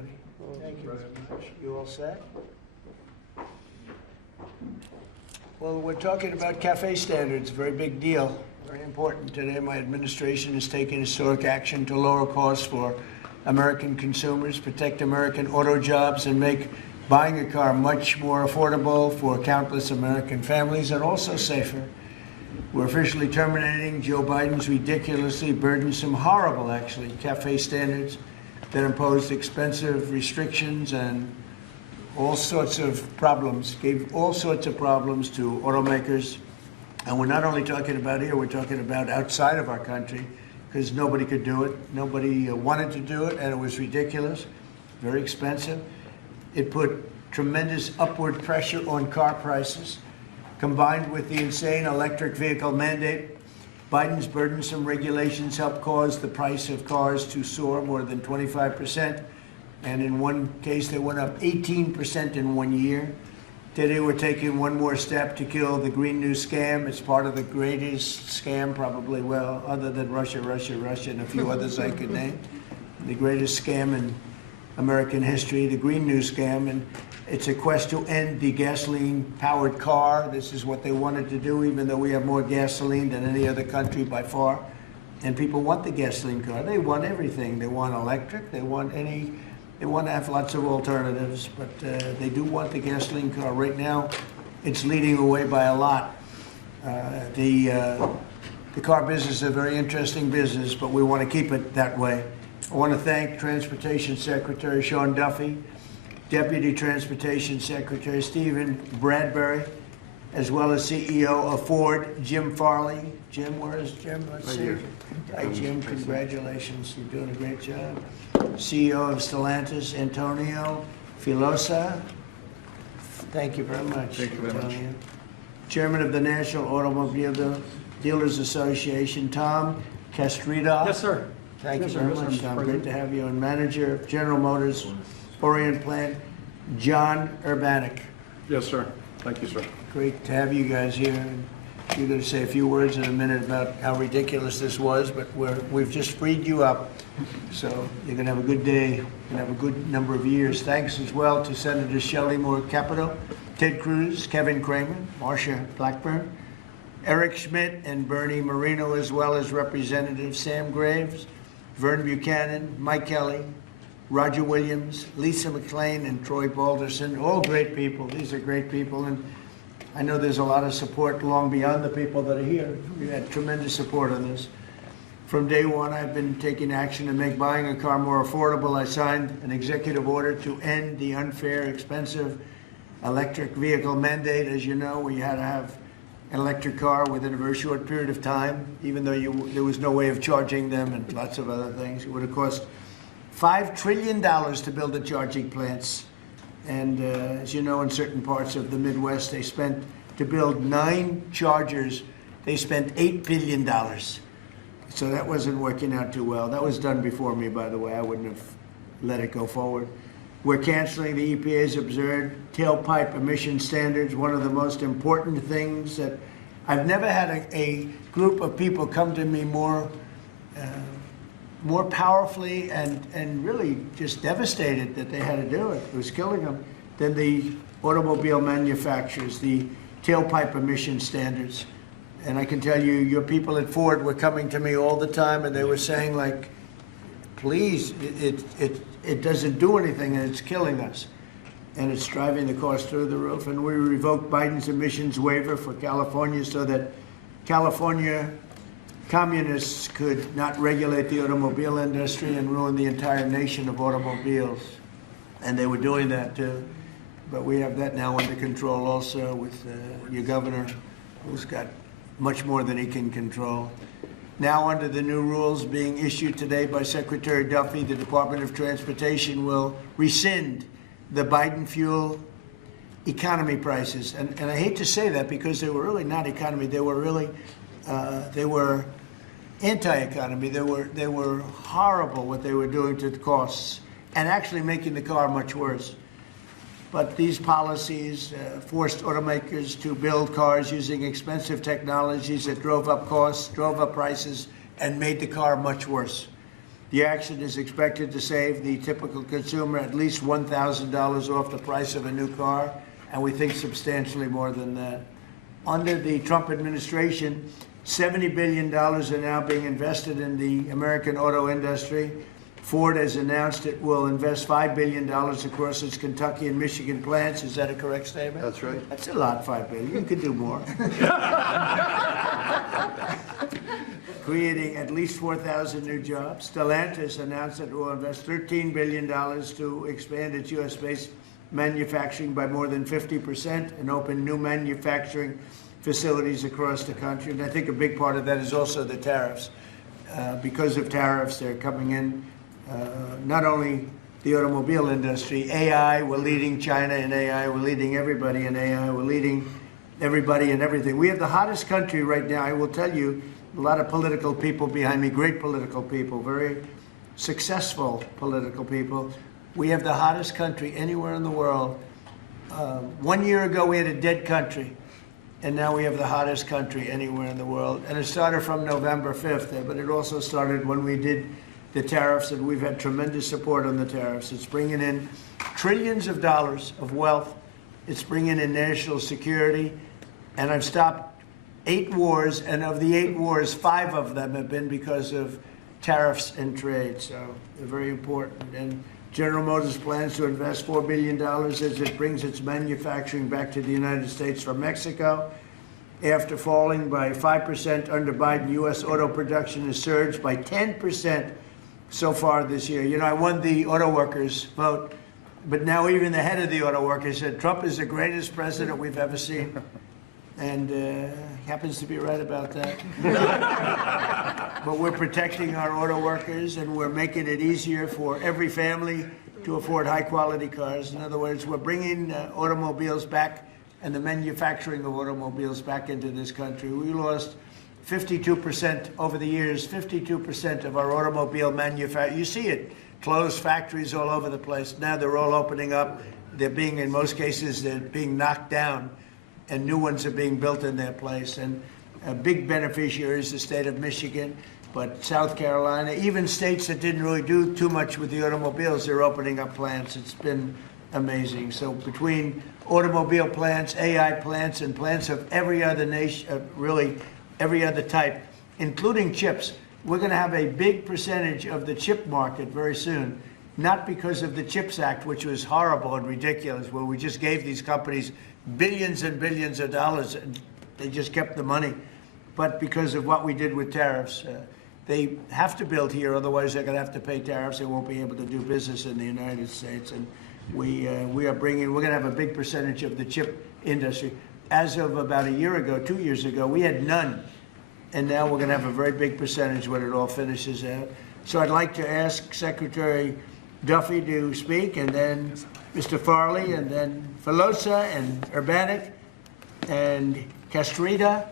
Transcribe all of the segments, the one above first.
everybody. Thank you very much. You all set? Well, we're talking about cafe standards, a very big deal, very important. Today, my administration is taking historic action to lower costs for American consumers, protect American auto jobs, and make buying a car much more affordable for countless American families and also safer. We're officially terminating Joe Biden's ridiculously burdensome, horrible, actually, cafe standards that imposed expensive restrictions and all sorts of problems, gave all sorts of problems to automakers. And we're not only talking about here, we're talking about outside of our country, because nobody could do it. Nobody wanted to do it, and it was ridiculous, very expensive. It put tremendous upward pressure on car prices. Combined with the insane electric vehicle mandate, Biden's burdensome regulations helped cause the price of cars to soar more than 25%. And in one case, they went up 18% in 1 year. Today, we're taking one more step to kill the Green New Scam. It's part of the greatest scam, probably, well, other than Russia, and a few others I could name. The greatest scam in American history, the Green New Scam. And it's a quest to end the gasoline-powered car. This is what they wanted to do, even though we have more gasoline than any other country by far. And people want the gasoline car. They want everything. They want electric. They want to have lots of alternatives, but they do want the gasoline car. Right now, it's leading away by a lot. The car business is a very interesting business, but we want to keep it that way. I want to thank Transportation Secretary Sean Duffy, Deputy Transportation Secretary Stephen Bradbury, as well as CEO of Ford, Jim Farley. Jim, where is Jim? Let's see. Hi, Jim. Congratulations. You're doing a great job. CEO of Stellantis, Antonio Filosa. Thank you very much. Thank you very much. Chairman of the National Automobile Dealers Association, Tom Castrida. Yes, sir. Thank Yes, you sir. very Yes, much, sir, Tom. Mr. Great to have you. And Manager of General Motors Orient Plant, John Urbanek. Yes, sir. Thank you, sir. Great to have you guys here. And you're going to say a few words in a minute about how ridiculous this was, but we've just freed you up. So you're going to have a good day. You're going to have a good number of years. Thanks as well to Senators Shelley Moore Capito, Ted Cruz, Kevin Cramer, Marsha Blackburn, Eric Schmidt, and Bernie Marino, as well as Representatives Sam Graves, Vern Buchanan, Mike Kelly, Roger Williams, Lisa McClain, and Troy Balderson. All great people. These are great people. And I know there's a lot of support long beyond the people that are here. We had tremendous support on this. From day one, I've been taking action to make buying a car more affordable. I signed an executive order to end the unfair, expensive electric vehicle mandate. As you know, we had to have an electric car within a very short period of time, even though there was no way of charging them and lots of other things. It would have cost $5 trillion to build the charging plants. And as you know, in certain parts of the Midwest, they spent, to build 9 chargers, they spent $8 billion. So that wasn't working out too well. That was done before me, by the way. I wouldn't have let it go forward. We're canceling the EPA's absurd tailpipe emission standards, one of the most important things that I've never had a group of people come to me more powerfully and really just devastated that they had to do it. It was killing them, than the automobile manufacturers, the tailpipe emission standards. And I can tell you, your people at Ford were coming to me all the time, and they were saying, like, please, it doesn't do anything, and it's killing us. And it's driving the cost through the roof. And we revoked Biden's emissions waiver for California so that California communists could not regulate the automobile industry and ruin the entire nation of automobiles. And they were doing that too. But we have that now under control also with your governor, who's got much more than he can control. Now, under the new rules being issued today by Secretary Duffy, the Department of Transportation will rescind the Biden fuel economy prices. And I hate to say that because they were really not economy. They were really, they were anti-economy. They were horrible what they were doing to the costs and actually making the car much worse. But these policies forced automakers to build cars using expensive technologies that drove up costs, drove up prices, and made the car much worse. The action is expected to save the typical consumer at least $1,000 off the price of a new car, and we think substantially more than that. Under the Trump administration, $70 billion are now being invested in the American auto industry. Ford has announced it will invest $5 billion across its Kentucky and Michigan plants. Is that a correct statement? That's right. That's a lot, $5 billion. You could do more. Creating at least 4,000 new jobs. Stellantis announced that it will invest $13 billion to expand its U.S.-based manufacturing by more than 50% and open new manufacturing facilities across the country. And I think a big part of that is also the tariffs. Because of tariffs, they're coming in, not only the automobile industry, AI, we're leading China in AI, we're leading everybody in AI, we're leading everybody in everything. We have the hottest country right now. I will tell you, a lot of political people behind me, great political people, very successful political people. We have the hottest country anywhere in the world. 1 year ago, we had a dead country, and now we have the hottest country anywhere in the world. And it started from November 5th, but it also started when we did the tariffs, and we've had tremendous support on the tariffs. It's bringing in trillions of dollars of wealth. It's bringing in national security. And I've stopped 8 wars, and of the 8 wars, 5 of them have been because of tariffs and trade. So they're very important. And General Motors plans to invest $4 billion as it brings its manufacturing back to the United States from Mexico. After falling by 5% under Biden, U.S. auto production has surged by 10% so far this year. You know, I won the auto workers vote, but now even the head of the auto workers said Trump is the greatest president we've ever seen. And happens to be right about that. But we're protecting our auto workers, and we're making it easier for every family to afford high-quality cars. In other words, we're bringing automobiles back and the manufacturing of automobiles back into this country. We lost 52% over the years, 52% of our automobile manufacturing. You see it, closed factories all over the place. Now they're all opening up. They're being, in most cases, they're being knocked down, and new ones are being built in their place. And a big beneficiary is the state of Michigan, but South Carolina, even states that didn't really do too much with the automobiles, they're opening up plants. It's been amazing. So between automobile plants, AI plants, and plants of every other nation, really every other type, including chips, we're going to have a big percentage of the chip market very soon. Not because of the CHIPS Act, which was horrible and ridiculous, where we just gave these companies billions and billions of dollars, and they just kept the money, but because of what we did with tariffs. They have to build here, otherwise they're going to have to pay tariffs. They won't be able to do business in the United States. And we're going to have a big percentage of the chip industry. As of about a year ago, 2 years ago, we had none. And now we're going to have a very big percentage when it all finishes out. So I'd like to ask Secretary Duffy to speak, and then Mr. Farley, and then Filosa, and Urbanik, and Castrita.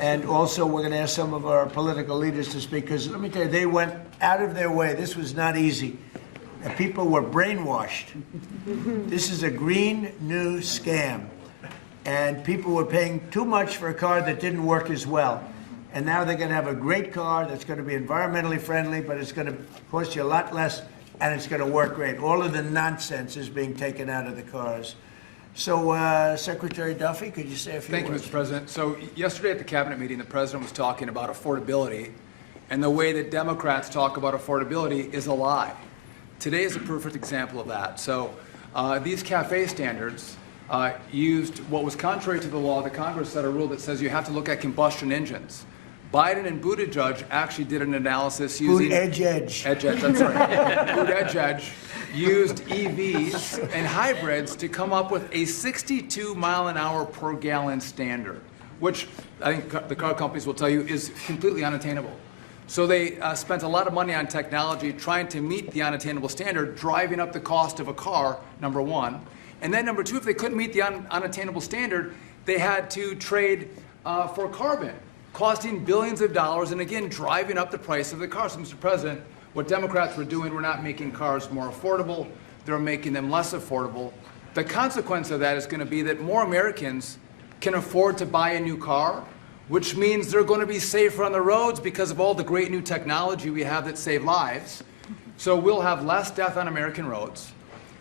And also we're going to ask some of our political leaders to speak, because let me tell you, they went out of their way. This was not easy. And people were brainwashed. This is a green new scam. And people were paying too much for a car that didn't work as well. And now they're going to have a great car that's going to be environmentally friendly, but it's going to cost you a lot less, and it's going to work great. All of the nonsense is being taken out of the cars. So, Secretary Duffy, could you say a few words? Thank you, Mr. President. So yesterday at the cabinet meeting, the president was talking about affordability, and the way that Democrats talk about affordability is a lie. Today is a perfect example of that. So these CAFE standards used what was contrary to the law. The Congress set a rule that says you have to look at combustion engines. Biden and Buttigieg actually did an analysis using... Buttigieg, I'm sorry. Buttigieg used EVs and hybrids to come up with a 62 mile an hour per gallon standard, which I think the car companies will tell you is completely unattainable. So they spent a lot of money on technology trying to meet the unattainable standard, driving up the cost of a car, number one. And then number two, if they couldn't meet the unattainable standard, they had to trade for carbon, costing billions of dollars, and again, driving up the price of the car. So, Mr. President, what Democrats were doing were not making cars more affordable, they're making them less affordable. The consequence of that is going to be that more Americans can afford to buy a new car, which means they're going to be safer on the roads because of all the great new technology we have that save lives. So we'll have less death on American roads.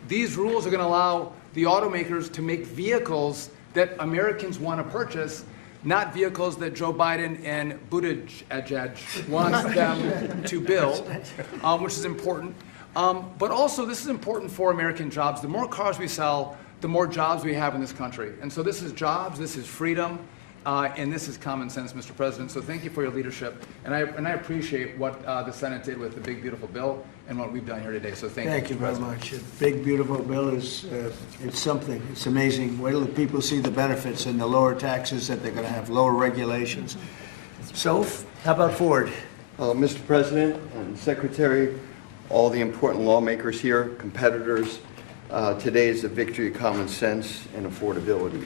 These rules are going to allow the automakers to make vehicles that Americans want to purchase, not vehicles that Joe Biden and Buttigieg wants them to build, which is important. But also, this is important for American jobs. The more cars we sell, the more jobs we have in this country. And so this is jobs, this is freedom, and this is common sense, Mr. President. So thank you for your leadership. And I appreciate what the Senate did with the big, beautiful bill and what we've done here today. So thank you. Thank you very much. A big, beautiful bill is, it's something. It's amazing. Wait till the people see the benefits and the lower taxes that they're going to have, lower regulations. So, how about Ford? Mr. President and Secretary, all the important lawmakers here, competitors, today is a victory of common sense and affordability.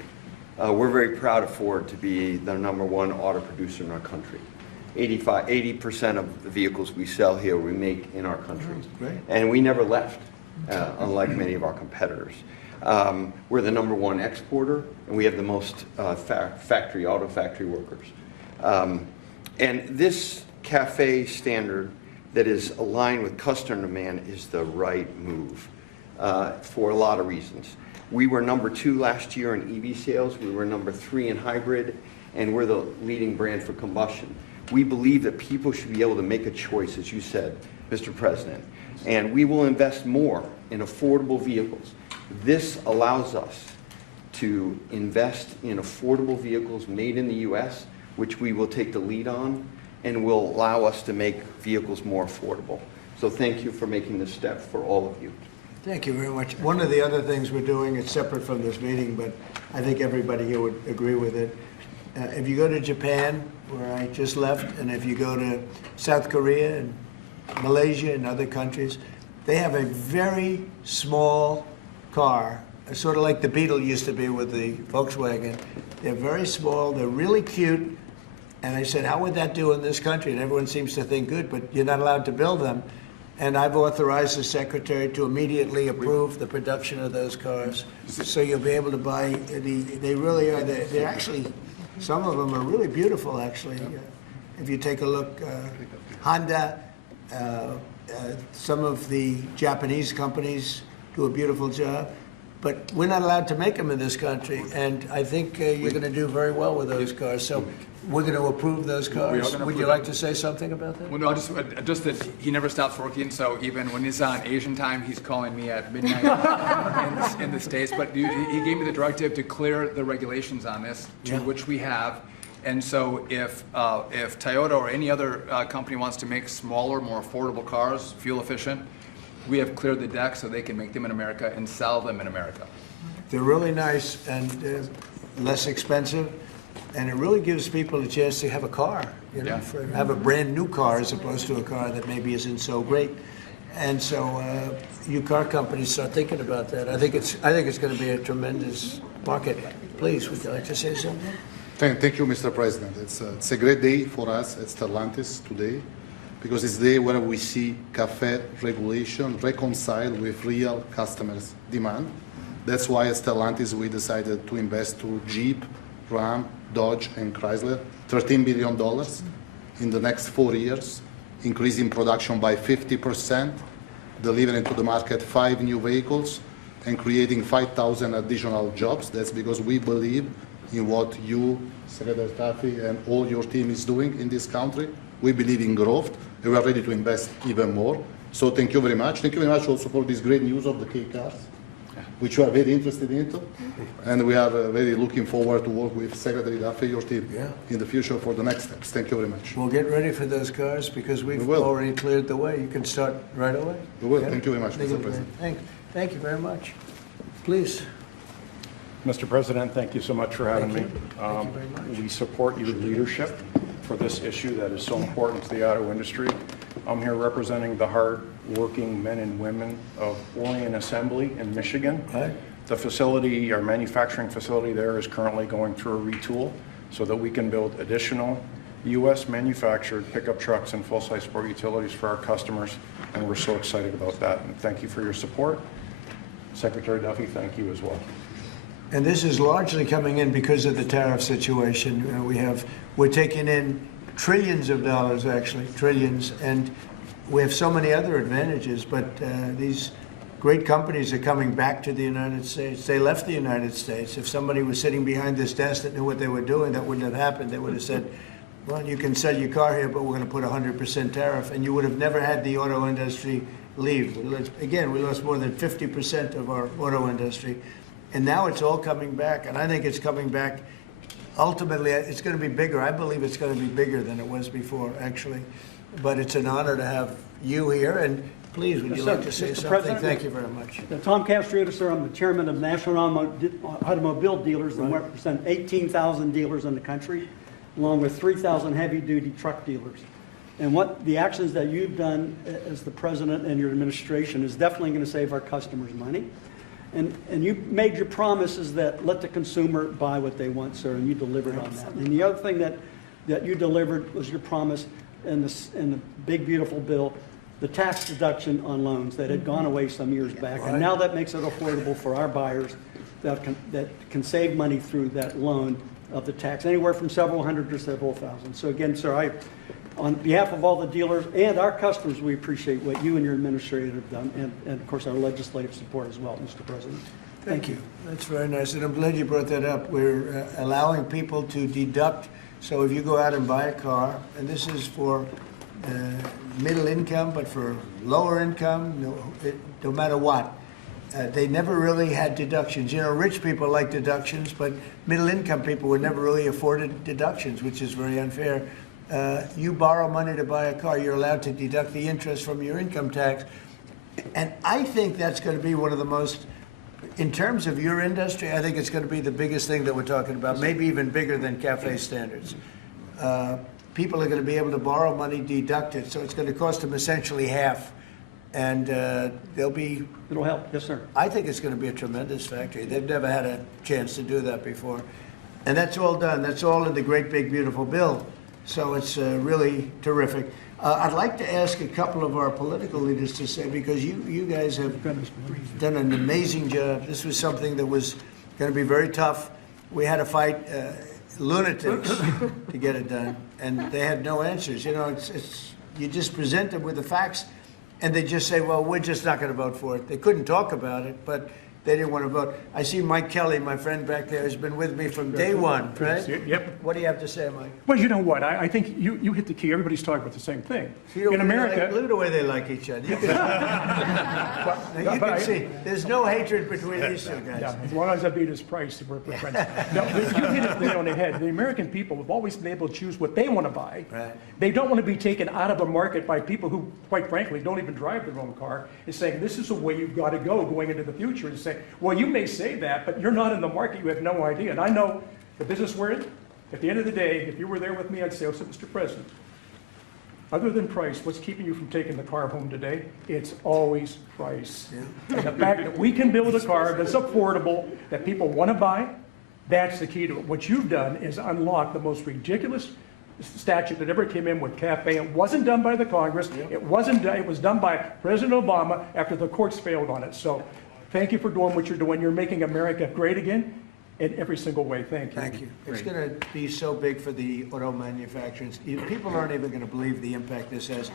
We're very proud of Ford to be the #1 auto producer in our country. 80% of the vehicles we sell here we make in our country. Great. And we never left, unlike many of our competitors. We're the #1 exporter, and we have the most auto factory workers. And this CAFE standard that is aligned with customer demand is the right move for a lot of reasons. We were #2 last year in EV sales, we were #3 in hybrid, and we're the leading brand for combustion. We believe that people should be able to make a choice, as you said, Mr. President, and we will invest more in affordable vehicles. This allows us to invest in affordable vehicles made in the U.S., which we will take the lead on, and will allow us to make vehicles more affordable. So thank you for making this step for all of you. Thank you very much. One of the other things we're doing, it's separate from this meeting, but I think everybody here would agree with it. If you go to Japan, where I just left, and if you go to South Korea and Malaysia and other countries, they have a very small car, sort of like the Beetle used to be with the Volkswagen. They're very small, they're really cute, and I said, how would that do in this country? And everyone seems to think good, but you're not allowed to build them. And I've authorized the Secretary to immediately approve the production of those cars. So you'll be able to buy, they really are, they're actually, some of them are really beautiful, actually. If you take a look, Honda, some of the Japanese companies do a beautiful job. But we're not allowed to make them in this country, and I think you're going to do very well with those cars. So we're going to approve those cars. Would you like to say something about that? Well, no, just that he never stops working, so even when he's on Asian time, he's calling me at midnight in the States. But he gave me the directive to clear the regulations on this, which we have. And so if Toyota or any other company wants to make smaller, more affordable cars, fuel efficient, we have cleared the deck so they can make them in America and sell them in America. They're really nice and less expensive, and it really gives people a chance to have a car, you know, have a brand new car as opposed to a car that maybe isn't so great. And so you car companies start thinking about that. I think it's going to be a tremendous market. Please, would you like to say something? Thank you, Mr. President. It's a great day for us at Stellantis today, because it's the day when we see CAFE regulation reconciled with real customers' demand. That's why at Stellantis we decided to invest to Jeep, Ram, Dodge, and Chrysler $13 billion in the next 4 years, increasing production by 50%, delivering to the market 5 new vehicles, and creating 5,000 additional jobs. That's because we believe in what you, Secretary Duffy, and all your team is doing in this country. We believe in growth, and we are ready to invest even more. So thank you very much. Thank you very much also for this great news of the K cars, which we are very interested into. And we are very looking forward to work with Secretary Duffy, your team, in the future for the next steps. Thank you very much. We'll get ready for those cars because we've already cleared the way. You can start right away. We will. Thank you very much, Mr. President. Thank you very much. Please. Mr. President, thank you so much for having me. Thank you very much. We support your leadership for this issue that is so important to the auto industry. I'm here representing the hard-working men and women of Orion Assembly in Michigan. Right. The facility, our manufacturing facility there, is currently going through a retool so that we can build additional U.S. manufactured pickup trucks and full-size sport utilities for our customers, and we're so excited about that. And thank you for your support. Secretary Duffy, thank you as well. And this is largely coming in because of the tariff situation. We're taking in trillions of dollars, actually, trillions, and we have so many other advantages, but these great companies are coming back to the United States. They left the United States. If somebody was sitting behind this desk that knew what they were doing, that wouldn't have happened. They would have said, well, you can sell your car here, but we're going to put 100% tariff, and you would have never had the auto industry leave. We lost more than 50% of our auto industry, and now it's all coming back, and I think it's coming back. Ultimately, it's going to be bigger. I believe it's going to be bigger than it was before, actually. But it's an honor to have you here, and please, would you like to say Mr. something? President? Thank you very much. Tom Castriota, sir. I'm the chairman of National Automobile Dealers and represent 18,000 dealers in the country, along with 3,000 heavy-duty truck dealers. And what the actions that you've done as the president and your administration is definitely going to save our customers money. And you made your promises that let the consumer buy what they want, sir, and you delivered on that. And the other thing that you delivered was your promise in the big, beautiful bill, the tax deduction on loans that had gone away some years back. And now that makes it affordable for our buyers that can save money through that loan of the tax, anywhere from several hundred to several thousand. So again, sir, on behalf of all the dealers and our customers, we appreciate what you and your administration have done, and of course our legislative support as well, Mr. President. Thank you. That's very nice, and I'm glad you brought that up. We're allowing people to deduct. So if you go out and buy a car, and this is for middle income, but for lower income, no matter what, they never really had deductions. You know, rich people like deductions, but middle income people were never really afforded deductions, which is very unfair. You borrow money to buy a car, you're allowed to deduct the interest from your income tax. And I think that's going to be one of the most, in terms of your industry, I think it's going to be the biggest thing that we're talking about, maybe even bigger than CAFE standards. People are going to be able to borrow money, deduct it, so it's going to cost them essentially half. And It'll help, yes, sir. I think it's going to be a tremendous factory. They've never had a chance to do that before. And that's all done. That's all in the great, big, beautiful bill. So it's really terrific. I'd like to ask a couple of our political leaders to say, because you guys have done an amazing job. This was something that was going to be very tough. We had to fight lunatics to get it done, and they had no answers. You know, you just present them with the facts, and they just say, well, we're just not going to vote for it. They couldn't talk about it, but they didn't want to vote. I see Mike Kelly, my friend back there, has been with me from day one, right? Yep. What do you have to say, Mike? Well, you know what? I think you hit the key. Everybody's talking about the same thing. In America, Look at the way they like each other. You can see, there's no hatred between these two guys. yeah, as long as I beat his price, we're friends. No, you hit it nail on the head. The American people have always been able to choose what they want to buy. Right. They don't want to be taken out of a market by people who, quite frankly, don't even drive their own car, and saying, this is the way you've got to go going into the future, and say, well, you may say that, but you're not in the market, you have no idea. And I know the business we're in, at the end of the day, if you were there with me, I'd say, oh, Mr. President, other than price, what's keeping you from taking the car home today? It's always price. Yeah. And the fact that we can build a car that's affordable, that people want to buy, that's the key to it. What you've done is unlock the most ridiculous statute that ever came in with CAFE. It wasn't done by the Congress. Yep. It was done by President Obama after the courts failed on it. So thank you for doing what you're doing. You're making America great again in every single way. Thank you. Thank you. It's going to be so big for the auto manufacturers. People aren't even going to believe the impact this has.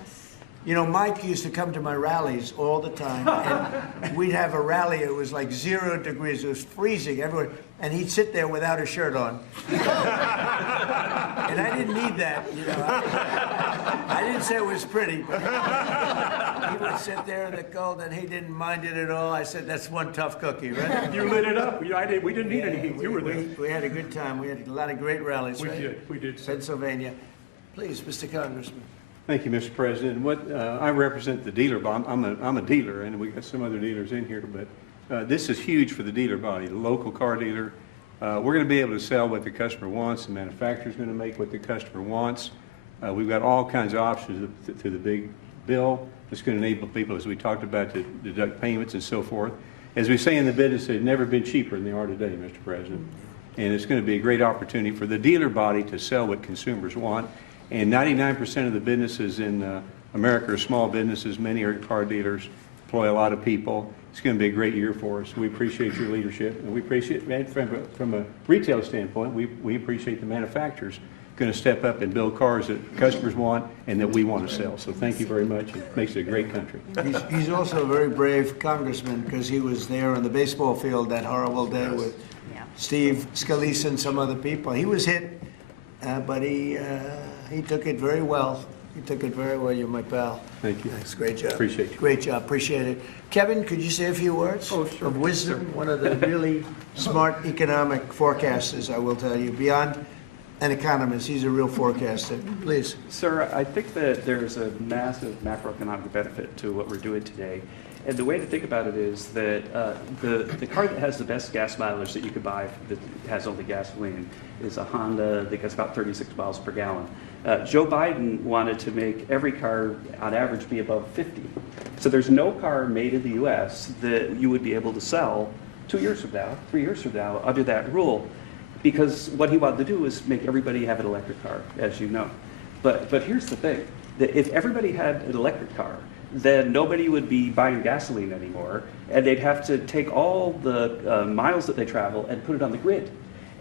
You know, Mike used to come to my rallies all the time, and we'd have a rally. It was like 0 degrees. It was freezing everywhere, and he'd sit there without a shirt on. And I didn't need that, you know. I didn't say it was pretty, but he would sit there in the cold, and he didn't mind it at all. I said, that's one tough cookie, right? You lit it up. We didn't need any heat. You were there. We had a good time. We had a lot of great rallies, right? We did. Pennsylvania. Please, Mr. Congressman. Thank you, Mr. President. I represent the dealer body. I'm a dealer, and we got some other dealers in here, but this is huge for the dealer body, the local car dealer. We're going to be able to sell what the customer wants. The manufacturer's going to make what the customer wants. We've got all kinds of options to the big bill that's going to enable people, as we talked about, to deduct payments and so forth. As we say in the business, they've never been cheaper than they are today, Mr. President. And it's going to be a great opportunity for the dealer body to sell what consumers want. And 99% of the businesses in America are small businesses. Many are car dealers, employ a lot of people. It's going to be a great year for us. We appreciate your leadership, and we appreciate, man, from a retail standpoint, we appreciate the manufacturers going to step up and build cars that customers want and that we want to sell. So thank you very much. It makes it a great country. He's also a very brave congressman because he was there on the baseball field that horrible day with Steve Scalise and some other people. He was hit, but he took it very well. You took it very well. You're my pal. Thank you. Thanks. Great job. Appreciate you. Great job. Appreciate it. Kevin, could you say a few words of wisdom? One of the really smart economic forecasters, I will tell you. Beyond an economist, he's a real forecaster. Please. Sir, I think that there's a massive macroeconomic benefit to what we're doing today. And the way to think about it is that the car that has the best gas mileage that you could buy that has only gasoline is a Honda that gets about 36 miles per gallon. Joe Biden wanted to make every car on average be above 50. So there's no car made in the U.S. that you would be able to sell 2 years from now, 3 years from now under that rule, because what he wanted to do was make everybody have an electric car, as you know. But here's the thing, that if everybody had an electric car, then nobody would be buying gasoline anymore, and they'd have to take all the miles that they travel and put it on the grid.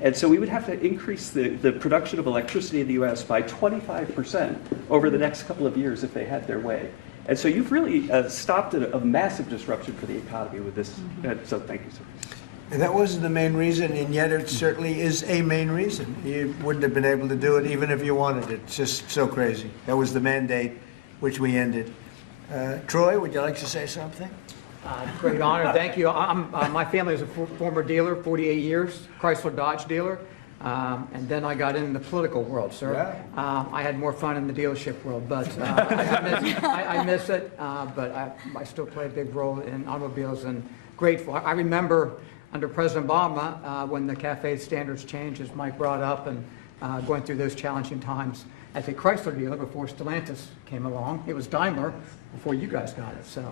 And so we would have to increase the production of electricity in the U.S. by 25% over the next couple of years if they had their way. And so you've really stopped a massive disruption for the economy with this. So thank you, sir. And that wasn't the main reason, and yet it certainly is a main reason. You wouldn't have been able to do it even if you wanted it. It's just so crazy. That was the mandate, which we ended. Troy, would you like to say something? Great honor, thank you. My family is a former dealer, 48 years, Chrysler Dodge dealer, and then I got in the political world, sir. Yeah. I had more fun in the dealership world, but I miss it, but I still play a big role in automobiles and grateful. I remember under President Obama when the CAFE standards changed, as Mike brought up, and going through those challenging times as a Chrysler dealer before Stellantis came along. It was Daimler before you guys got it. So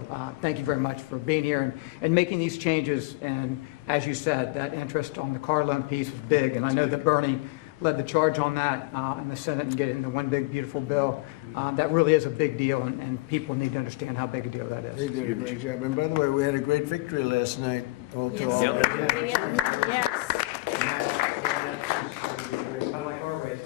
thank you very much for being here and making these changes. And as you said, that interest on the car loan piece was big. And I know that Bernie led the charge on that in the Senate and get it into one big, beautiful bill. That really is a big deal, and people need to understand how big a deal that They is. did a great job. And by the way, we had a great victory last night. All to all. Yes.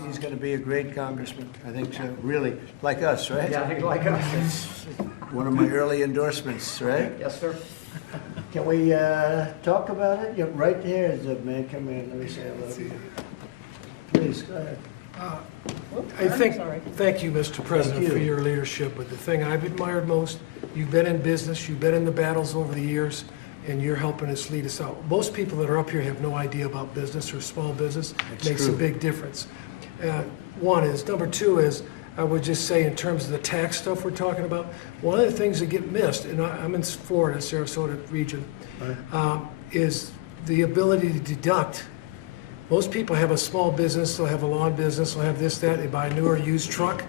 He's going to be a great congressman. I think so. Really, like us, right? Yeah, I think like us. One of my early endorsements, right? Yes, sir. Can we talk about it? You're right here, Zip, man. Come here. Let me say hello. Please, go ahead. Thank you, Mr. President, for your leadership. But the thing I've admired most, you've been in business, you've been in the battles over the years, and you're helping us lead us out. Most people that are up here have no idea about business or small business. It makes a big difference. One is. Number two is, I would just say in terms of the tax stuff we're talking about, one of the things that get missed, and I'm in Florida, Sarasota region, is the ability to deduct. Most people have a small business, they'll have a lawn business, they'll have this, that, they buy a new or used truck.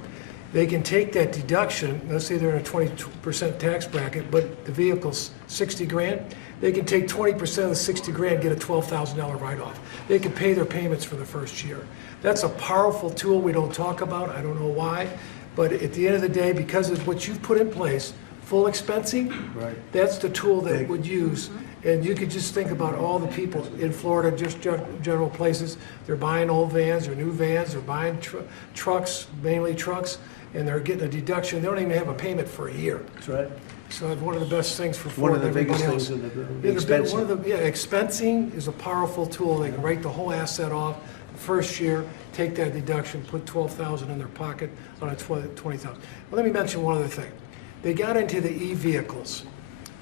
They can take that deduction, let's say they're in a 20% tax bracket, but the vehicle's 60 grand, they can take 20% of the 60 grand, get a $12,000 write-off. They can pay their payments for the first year. That's a powerful tool we don't talk about, I don't know why, but at the end of the day, because of what you've put in place, full expensing, that's the tool that would use. And you could just think about all the people in Florida, just general places, they're buying old vans or new vans, they're buying trucks, mainly trucks, and they're getting a deduction. They don't even have a payment for a year. That's right. So it's one of the best things for One Ford of the and everybody biggest else. things in the Yeah, expensing. expensing is a powerful tool. They can write the whole asset off the first year, take that deduction, put $12,000 in their pocket on a $20,000. Well, let me mention one other thing. They got into the e-vehicles,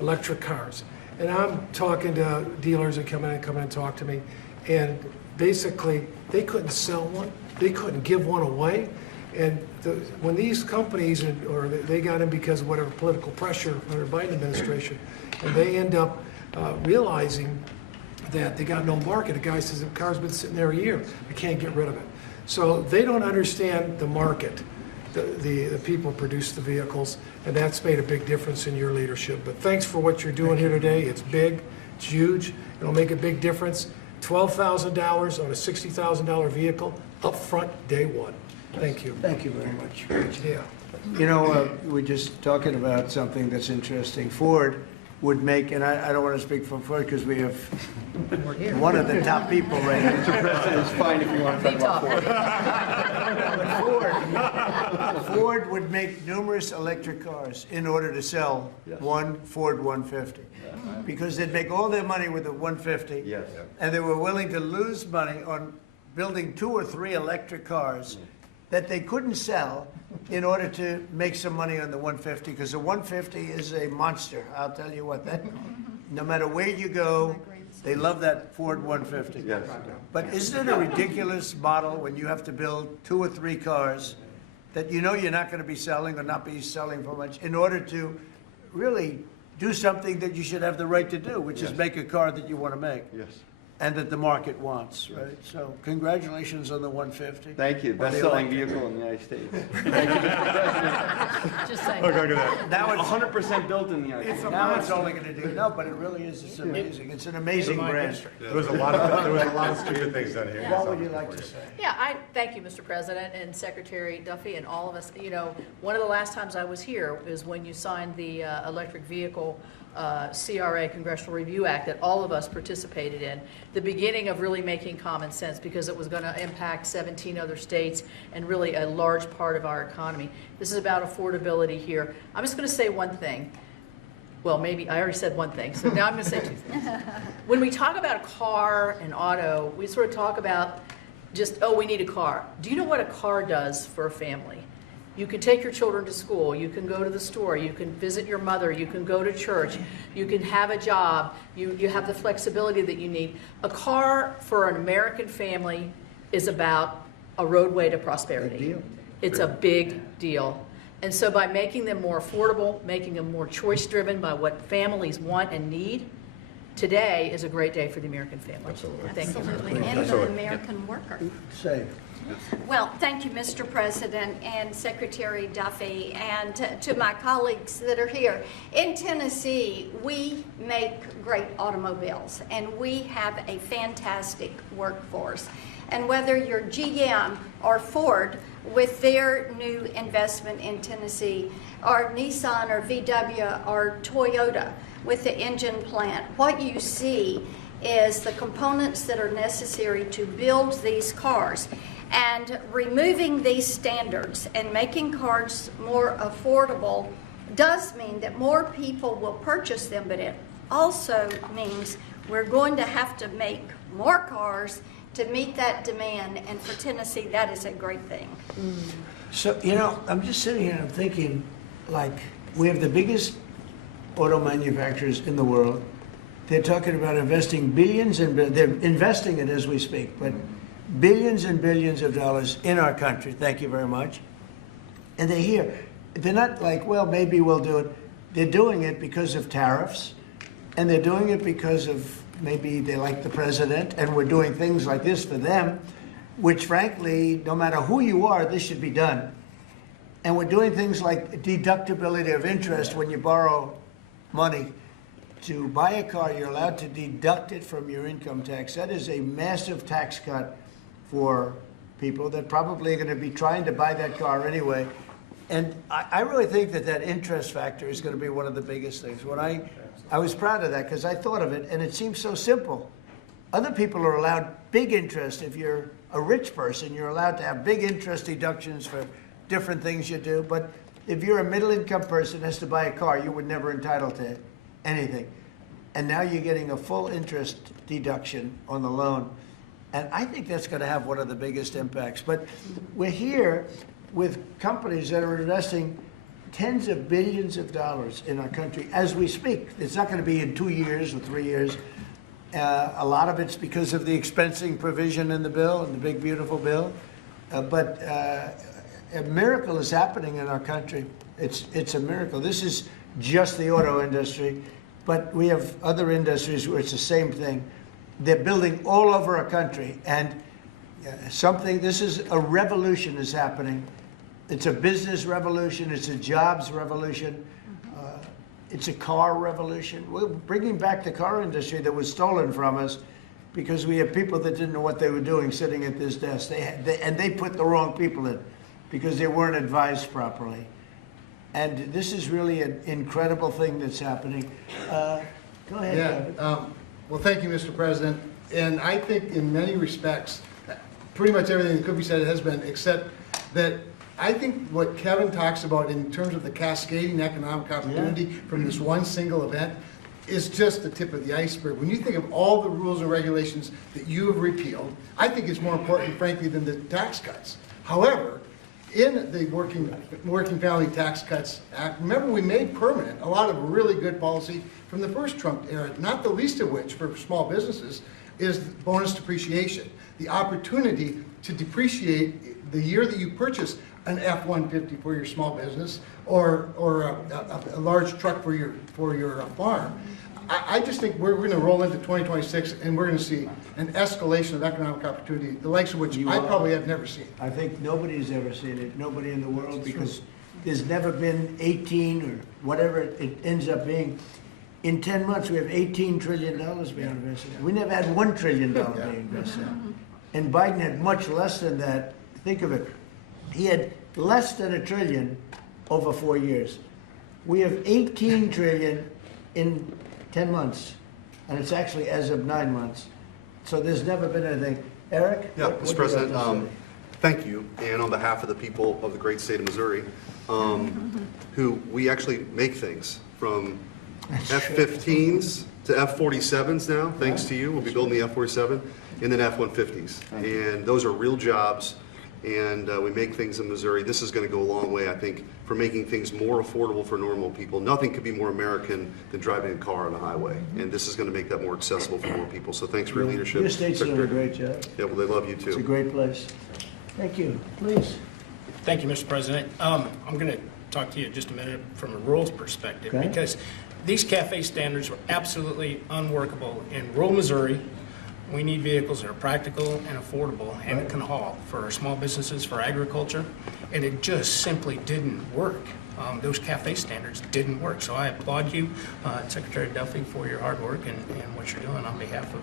electric cars. And I'm talking to dealers that come in and talk to me, and basically, they couldn't sell one, they couldn't give one away. And when these companies, or they got in because of whatever political pressure under the Biden administration, and they end up realizing that they got no market. A guy says, the car's been sitting there a year, I can't get rid of it. So they don't understand the market. The people produce the vehicles, and that's made a big difference in your leadership. But thanks for what you're doing here today. It's big, it's huge, it'll make a big difference. $12,000 on a $60,000 vehicle, up front, day one. Thank you. Thank you very much. Yeah. You know, we're just talking about something that's interesting. Ford would make, and I don't want to speak for Ford because we have one of the top people right here. Mr. President, it's fine if you want to talk about Ford. Ford would make numerous electric cars in order to sell one Ford 150. Because they'd make all their money with the 150. Yes. And they were willing to lose money on building 2 or 3 electric cars that they couldn't sell in order to make some money on the 150, because the 150 is a monster. I'll tell you what, that, no matter where you go, they love that Ford 150. Yes. But isn't it a ridiculous model when you have to build 2 or 3 cars that you know you're not going to be selling or not be selling for much in order to really do something that you should have the right to do, which is make a car that you want to make Yes. and that the market wants, right? So congratulations on the 150. Thank you. Best-selling vehicle in the United States. Thank you, Mr. President. Just saying. Now it's 100% built in the United States. now it's only going to do, no, but it really is, it's amazing. It's an amazing brand. There was a lot of stupid things done here. What would you like to say? Yeah, I thank you, Mr. President and Secretary Duffy and all of us. You know, one of the last times I was here is when you signed the electric vehicle CRA, Congressional Review Act, that all of us participated in. The beginning of really making common sense, because it was going to impact 17 other states and really a large part of our economy. This is about affordability here. I'm just going to say one thing. Well, maybe I already said one thing, so now I'm going to say 2 things. When we talk about a car and auto, we sort of talk about just, oh, we need a car. Do you know what a car does for a family? You can take your children to school, you can go to the store, you can visit your mother, you can go to church, you can have a job, you have the flexibility that you need. A car for an American family is about a roadway to prosperity. Big deal. It's a big deal. And so by making them more affordable, making them more choice-driven by what families want and need, today is a great day for the American family. Absolutely. Thank you. Absolutely, and the American worker. Say. Well, thank you, Mr. President and Secretary Duffy, and to my colleagues that are here. In Tennessee, we make great automobiles, and we have a fantastic workforce. And whether you're GM or Ford with their new investment in Tennessee, or Nissan or VW or Toyota with the engine plant, what you see is the components that are necessary to build these cars. And removing these standards and making cars more affordable does mean that more people will purchase them, but it also means we're going to have to make more cars to meet that demand, and for Tennessee, that is a great thing. So, you know, I'm just sitting here and I'm thinking, like, we have the biggest auto manufacturers in the world. They're talking about investing billions and they're investing it as we speak, but billions and billions of dollars in our country. Thank you very much. And they're here. They're not like, well, maybe we'll do it. They're doing it because of tariffs, and they're doing it because of maybe they like the president, and we're doing things like this for them, which frankly, no matter who you are, this should be done. And we're doing things like deductibility of interest. When you borrow money to buy a car, you're allowed to deduct it from your income tax. That is a massive tax cut for people that probably are going to be trying to buy that car anyway. And I really think that that interest factor is going to be one of the biggest things. When I was proud of that because I thought of it, and it seems so simple. Other people are allowed big interest. If you're a rich person, you're allowed to have big interest deductions for different things you do. But if you're a middle-income person who has to buy a car, you were never entitled to anything. And now you're getting a full interest deduction on the loan. And I think that's going to have one of the biggest impacts. But we're here with companies that are investing tens of billions of dollars in our country as we speak. It's not going to be in 2 years or 3 years. A lot of it's because of the expensing provision in the bill, and the big, beautiful bill. But a miracle is happening in our country. It's a miracle. This is just the auto industry, but we have other industries where it's the same thing. They're building all over our country, and this is a revolution is happening. It's a business revolution. It's a jobs revolution. It's a car revolution. We're bringing back the car industry that was stolen from us because we have people that didn't know what they were doing sitting at this desk. And they put the wrong people in because they weren't advised properly. And this is really an incredible thing that's happening. Go ahead, David. Well, thank you, Mr. President. And I think in many respects, pretty much everything that could be said has been, except that I think what Kevin talks about in terms of the cascading economic opportunity from this one single event is just the tip of the iceberg. When you think of all the rules and regulations that you have repealed, I think it's more important, frankly, than the tax cuts. However, in the Working Family Tax Cuts Act, remember we made permanent a lot of really good policy from the first Trump era, not the least of which for small businesses is bonus depreciation. The opportunity to depreciate the year that you purchase an F-150 for your small business or a large truck for your farm. I just think we're going to roll into 2026 and we're going to see an escalation of economic opportunity, the likes of which I probably have never seen. I think nobody's ever seen it, nobody in the world, because there's never been 18 or whatever it ends up being. In 10 months, we have $18 trillion being invested. We never had $1 trillion being invested. And Biden had much less than that. Think of it. He had less than $1 trillion over 4 years. We have 18 trillion in 10 months, and it's actually as of 9 months. So there's never been anything. Eric? Yeah, what Mr. do you President, have to say? thank you. And on behalf of the people of the great state of Missouri, who we actually make things from F-15s to F-47s now, thanks to you. We'll be building the F-47 and then F-150s. And those are real jobs. And we make things in Missouri. This is going to go a long way, I think, for making things more affordable for normal people. Nothing could be more American than driving a car on the highway. And this is going to make that more accessible for more people. So thanks for your leadership. Your state's doing a great job. Yeah, well, they love you too. It's a great place. Thank you. Please. Thank you, Mr. President. I'm going to talk to you just a minute from a rural perspective, Okay. because these CAFE standards were absolutely unworkable in rural Missouri. We need vehicles that are practical and affordable and can haul for our small businesses, for agriculture, and it just simply didn't work. Those CAFE standards didn't work. So I applaud you, Secretary Duffy, for your hard work and what you're doing on behalf of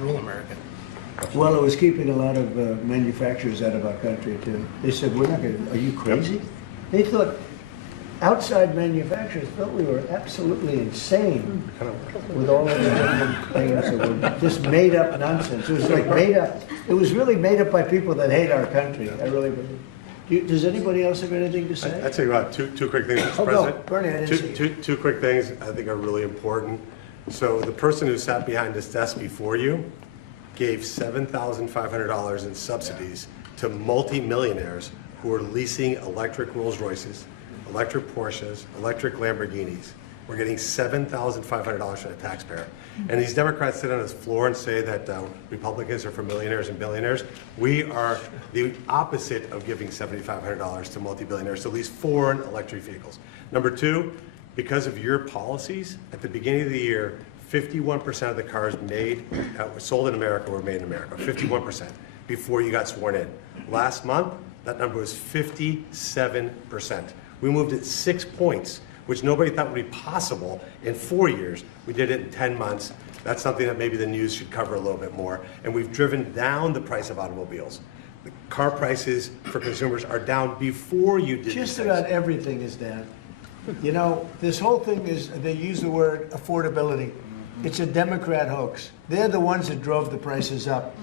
rural America. Well, it was keeping a lot of manufacturers out of our country, too. They said, we're not going to, are you crazy? They thought, outside manufacturers thought we were absolutely insane with all of the different things that were just made up nonsense. It was like made up, it was really made up by people that hate our country, I really believe. Does anybody else have anything to say? I'd say about two quick things, Mr. Oh, President. no, Bernie, I didn't see you. Two quick things I think are really important. So the person who sat behind this desk before you gave $7,500 in subsidies to multi-millionaires who are leasing electric Rolls Royces, electric Porsches, electric Lamborghinis. We're getting $7,500 from the taxpayer. And these Democrats sit on this floor and say that Republicans are for millionaires and billionaires. We are the opposite of giving $7,500 to multi-billionaires to lease foreign electric vehicles. Number two, because of your policies, at the beginning of the year, 51% of the cars sold in America were made in America, 51%, before you got sworn in. Last month, that number was 57%. We moved it 6 points, which nobody thought would be possible in 4 years. We did it in 10 months. That's something that maybe the news should cover a little bit more. And we've driven down the price of automobiles. The car prices for consumers are down before you did Just these about things. everything is down. You know, this whole thing is, they use the word affordability. It's a Democrat hoax. They're the ones that drove the prices up.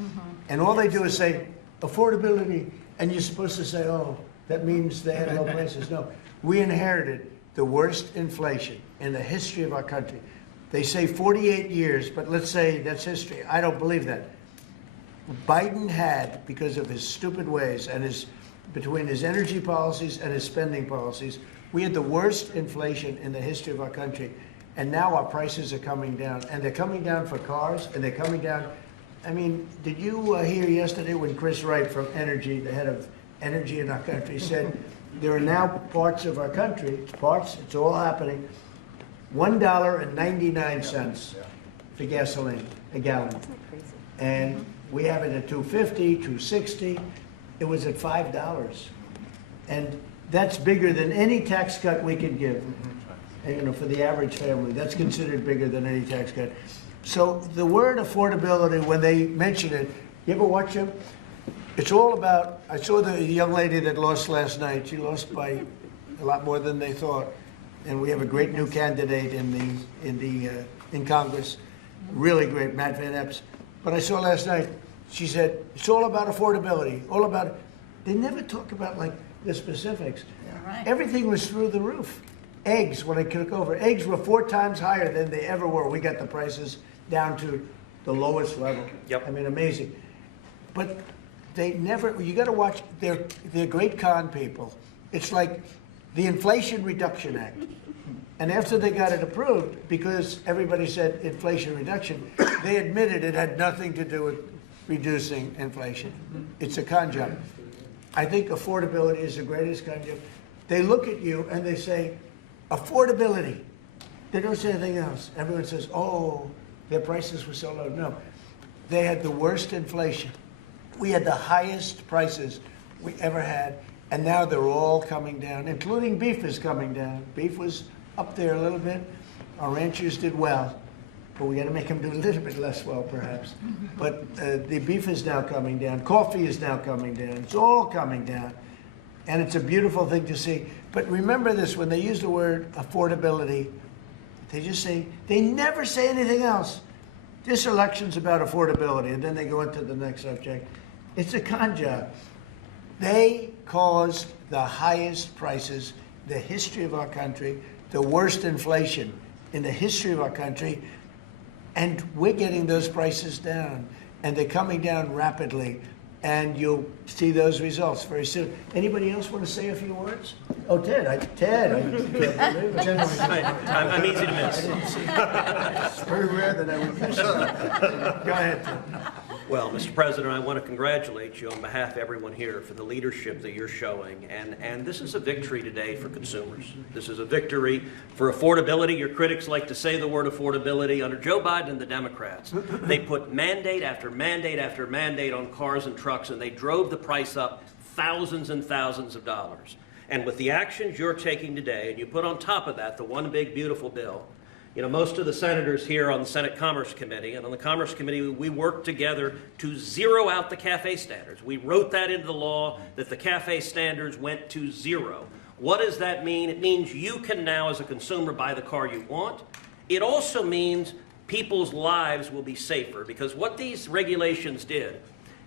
And all they do is say, affordability, and you're supposed to say, oh, that means they had low prices. No, we inherited the worst inflation in the history of our country. They say 48 years, but let's say that's history. I don't believe that. Biden had, because of his stupid ways and between his energy policies and his spending policies, we had the worst inflation in the history of our country. And now our prices are coming down. And they're coming down for cars, and they're coming down. I mean, did you hear yesterday when Chris Wright from Energy, the head of energy in our country, said there are now parts of our country, it's all happening, $1.99 for gasoline, a gallon. And we have it at $2.50, $2.60. It was at $5. And that's bigger than any tax cut we could give. You know, for the average family, that's considered bigger than any tax cut. So the word affordability, when they mention it, you ever watch them? It's all about, I saw the young lady that lost last night. She lost by a lot more than they thought. And we have a great new candidate in Congress, really great, Matt Van Epps. But I saw last night, she said, it's all about affordability, all about, they never talk about like the specifics. Right. Everything was through the roof. Eggs, when I took over, eggs were 4 times higher than they ever were. We got the prices down to the lowest level. Yep. I mean, amazing. But they never, you got to watch, they're great con people. It's like the Inflation Reduction Act. And after they got it approved, because everybody said inflation reduction, they admitted it had nothing to do with reducing inflation. It's a con job. I think affordability is the greatest con job. They look at you and they say, affordability. They don't say anything else. Everyone says, oh, their prices were so low. No, they had the worst inflation. We had the highest prices we ever had, and now they're all coming down, including beef is coming down. Beef was up there a little bit. Our ranchers did well, but we got to make them do a little bit less well, perhaps. But the beef is now coming down. Coffee is now coming down. It's all coming down, and it's a beautiful thing to see. But remember this, when they use the word affordability, they just say, they never say anything else. This election's about affordability, and then they go into the next subject. It's a con job. They caused the highest prices in the history of our country, the worst inflation in the history of our country, and we're getting those prices down, and they're coming down rapidly, and you'll see those results very soon. Anybody else want to say a few words? Oh, Ted, I can't believe it. I'm easy to miss. It's very rare that I would miss that. Go ahead, Ted. Well, Mr. President, I want to congratulate you on behalf of everyone here for the leadership that you're showing. And this is a victory today for consumers. This is a victory for affordability. Your critics like to say the word affordability. Under Joe Biden and the Democrats, they put mandate after mandate after mandate on cars and trucks, and they drove the price up thousands and thousands of dollars. And with the actions you're taking today, and you put on top of that the one big beautiful bill, you know, most of the senators here on the Senate Commerce Committee, and on the Commerce Committee, we worked together to zero out the CAFE standards. We wrote that into the law that the CAFE standards went to zero. What does that mean? It means you can now, as a consumer, buy the car you want. It also means people's lives will be safer, because what these regulations did